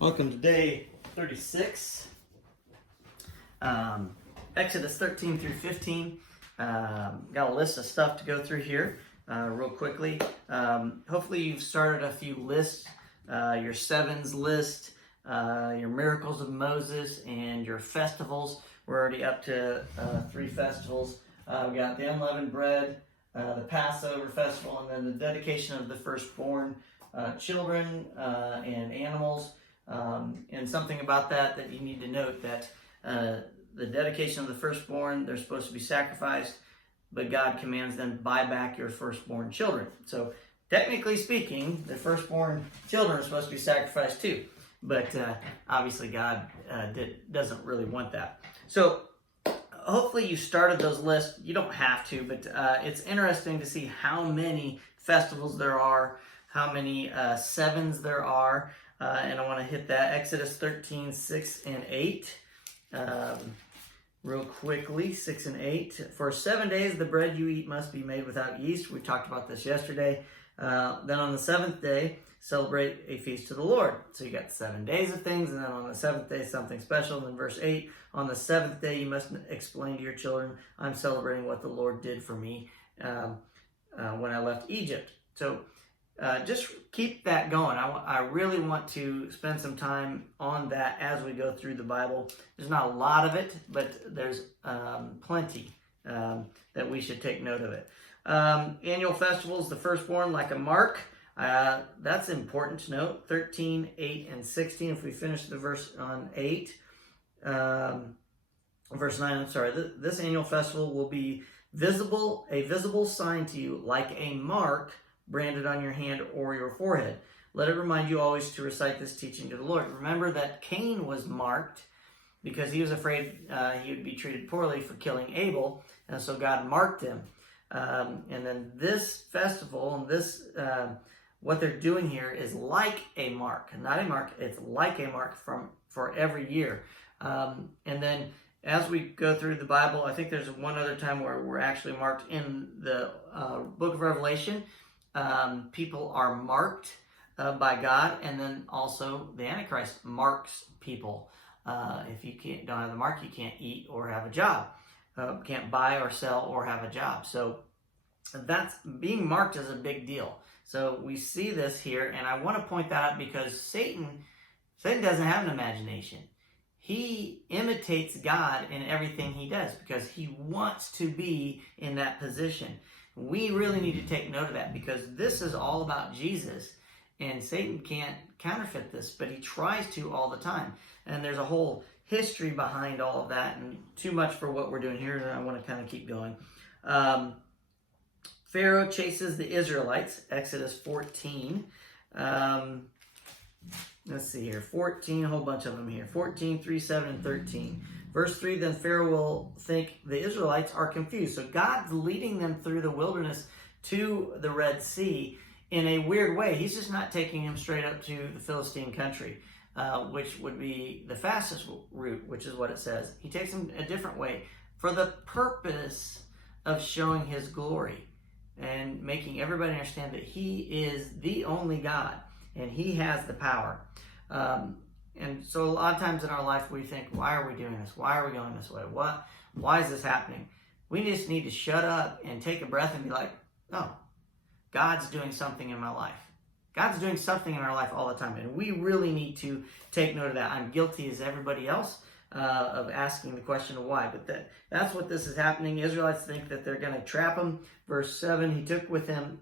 Welcome to day 36, Exodus 13 through 15. Got a list of stuff to go through here real quickly. Hopefully you've started a few lists, your sevens list, your miracles of Moses, and your festivals. We're already up to 3 festivals. We got the unleavened bread, the Passover festival, and then the dedication of the firstborn children and animals. And something about that you need to note, that the dedication of the firstborn, they're supposed to be sacrificed, but God commands them to buy back your firstborn children. So technically speaking, the firstborn children are supposed to be sacrificed too, but obviously God doesn't really want that. So hopefully you started those lists. You don't have to, but it's interesting to see how many festivals there are, how many sevens there are. And I want to hit that. Exodus 13, 6 and 8. Real quickly, 6 and 8. For 7 days the bread you eat must be made without yeast. We talked about this yesterday. Then on the 7th day, celebrate a feast to the Lord. So you got 7 days of things, and then on the 7th day, something special. And then verse 8, on the 7th day you must explain to your children, I'm celebrating what the Lord did for me when I left Egypt. So just keep that going. I really want to spend some time on that as we go through the Bible. There's not a lot of it, but there's plenty that we should take note of it. Annual festivals, the firstborn like a mark. That's important to note. 13, 8, and 16. If we finish the verse on 8, verse 9, I'm sorry. This annual festival will be a visible sign to you like a mark branded on your hand or your forehead. Let it remind you always to recite this teaching to the Lord. Remember that Cain was marked because he was afraid he would be treated poorly for killing Abel, and so God marked him. And then this festival and this what they're doing here is like a mark, not a mark. It's like a mark for every year. And then as we go through the Bible, I think there's one other time where we're actually marked in the book of Revelation. People are marked by God, and then also the Antichrist marks people. If you don't have the mark, you can't eat or have a job, can't buy or sell or have a job. So that's being marked is a big deal. So we see this here, and I want to point that out because Satan doesn't have an imagination. He imitates God in everything he does because he wants to be in that position. We really need to take note of that because this is all about Jesus, and Satan can't counterfeit this, but he tries to all the time. And there's a whole history behind all of that, and too much for what we're doing here, and I want to kind of keep going. Pharaoh chases the Israelites, Exodus 14. Let's see here, 14, a whole bunch of them here. 14, 3, 7, and 13. Verse 3, then Pharaoh will think the Israelites are confused. So God's leading them through the wilderness to the Red Sea in a weird way. He's just not taking them straight up to the Philistine country, which would be the fastest route, which is what it says. He takes them a different way for the purpose of showing his glory and making everybody understand that he is the only God and he has the power. And so a lot of times in our life we think, why are we doing this? Why are we going this way? Why is this happening? We just need to shut up and take a breath and be like, oh, God's doing something in my life. God's doing something in our life all the time. And we really need to take note of that. I'm guilty as everybody else of asking the question of why. But that's what this is happening. Israelites think that they're going to trap him. Verse 7,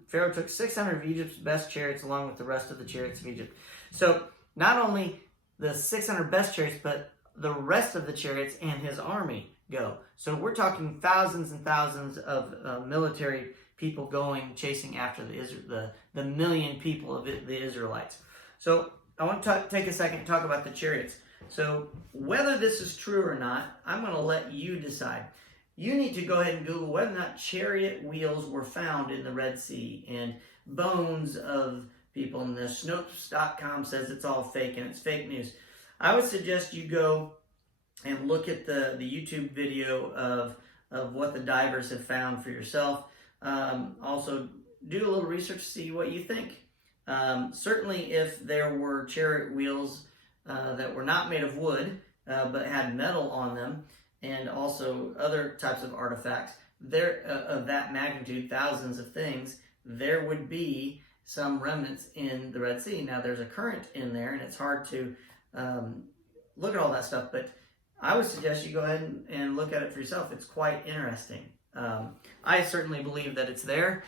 Pharaoh took 600 of Egypt's best chariots along with the rest of the chariots of Egypt. So not only the 600 best chariots, but the rest of the chariots and his army go. So we're talking thousands and thousands of military people chasing after the million people of the Israelites. So I want to take a second to talk about the chariots. So whether this is true or not, I'm going to let you decide. You need to go ahead and Google whether or not chariot wheels were found in the Red Sea and bones of people. And the Snopes.com says it's all fake and it's fake news. I would suggest you go and look at the YouTube video of what the divers have found for yourself. Also, do a little research to see what you think. Certainly, if there were chariot wheels that were not made of wood, but had metal on them, and also other types of artifacts, there of that magnitude, thousands of things, there would be some remnants in the Red Sea. Now, there's a current in there, and it's hard to look at all that stuff, but I would suggest you go ahead and look at it for yourself. It's quite interesting. I certainly believe that it's there.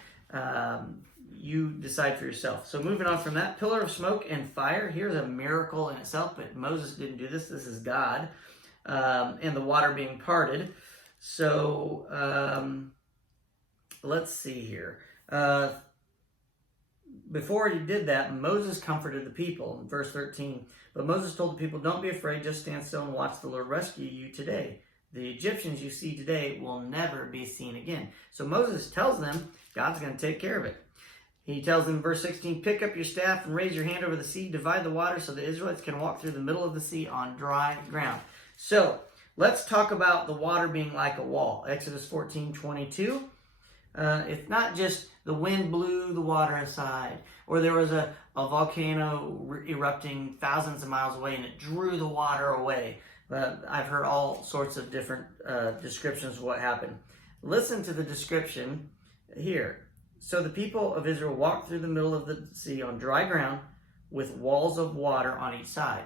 You decide for yourself. So moving on from that, pillar of smoke and fire. Here's a miracle in itself, but Moses didn't do this. This is God. And the water being parted. So let's see here. Before he did that, Moses comforted the people. In verse 13, but Moses told the people, don't be afraid, just stand still and watch the Lord rescue you today. The Egyptians you see today will never be seen again. So Moses tells them God's going to take care of it. He tells them in verse 16, pick up your staff and raise your hand over the sea, divide the water so the Israelites can walk through the middle of the sea on dry ground. So let's talk about the water being like a wall. Exodus 14:22. It's not just the wind blew the water aside, or there was a volcano erupting thousands of miles away and it drew the water away. I've heard all sorts of different descriptions of what happened. Listen to the description here. So the people of Israel walked through the middle of the sea on dry ground with walls of water on each side.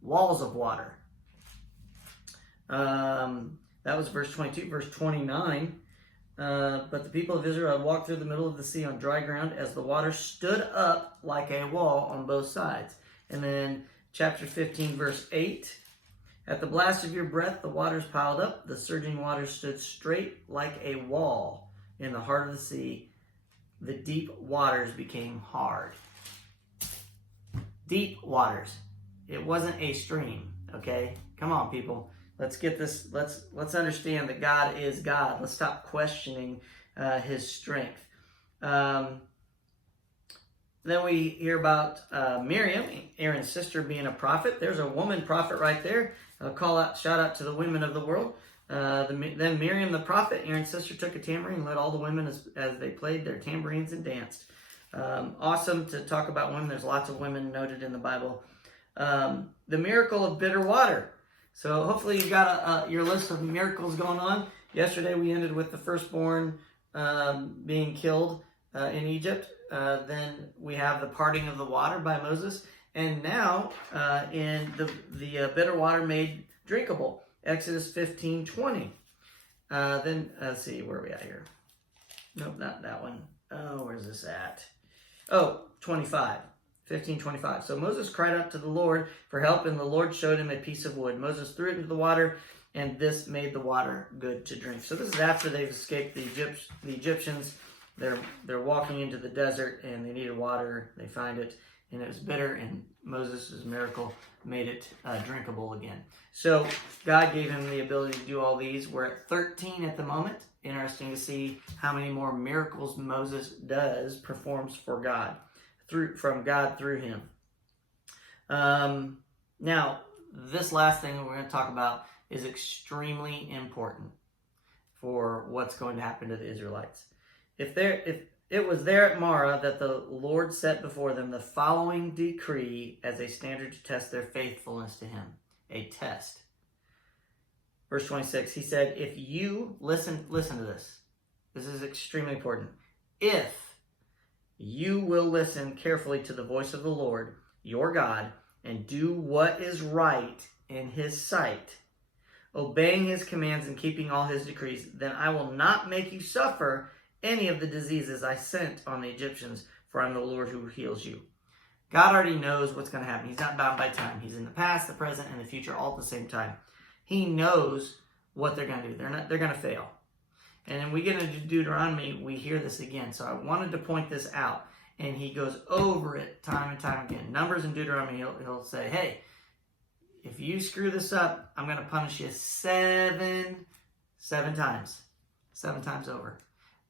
Walls of water. That was verse 22. Verse 29. But the people of Israel had walked through the middle of the sea on dry ground as the water stood up like a wall on both sides. And then chapter 15, verse 8. At the blast of your breath, the waters piled up. The surging waters stood straight like a wall in the heart of the sea. The deep waters became hard. Deep waters. It wasn't a stream, okay? Come on, people. Let's get this. Let's understand that God is God. Let's stop questioning his strength. Then we hear about Miriam, Aaron's sister, being a prophet. There's a woman prophet right there. Shout out to the women of the world. Then Miriam the prophet, Aaron's sister, took a tambourine and led all the women as they played their tambourines and danced. Awesome to talk about women. There's lots of women noted in the Bible. The miracle of bitter water. So hopefully you got your list of miracles going on. Yesterday we ended with the firstborn being killed in Egypt. Then we have the parting of the water by Moses. And now in the bitter water made drinkable. Exodus 15:20. Then let's see, where are we at here? Nope, not that one. Oh, where's this at? Oh, 25. 15:25. So Moses cried out to the Lord for help, and the Lord showed him a piece of wood. Moses threw it into the water, and this made the water good to drink. So this is after they've escaped the Egyptians. They're walking into the desert, and they needed water. They find it, and it was bitter, and Moses' miracle made it drinkable again. So God gave him the ability to do all these. We're at 13 at the moment. Interesting to see how many more miracles Moses performs for God, from God through him. Now, this last thing we're going to talk about is extremely important for what's going to happen to the Israelites. If it was there at Marah that the Lord set before them the following decree as a standard to test their faithfulness to him. A test. Verse 26, he said, if you, listen to this. This is extremely important. If you will listen carefully to the voice of the Lord, your God, and do what is right in his sight, obeying his commands and keeping all his decrees, then I will not make you suffer any of the diseases I sent on the Egyptians, for I am the Lord who heals you. God already knows what's going to happen. He's not bound by time. He's in the past, the present, and the future all at the same time. He knows what they're going to do. They're going to fail. And then we get into Deuteronomy, we hear this again. So I wanted to point this out. And he goes over it time and time again. Numbers in Deuteronomy, he'll say, hey, if you screw this up, I'm going to punish you seven times. 7 times over.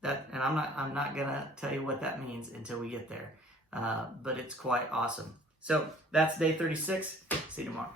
And I'm not going to tell you what that means until we get there. But it's quite awesome. So that's day 36. See you tomorrow.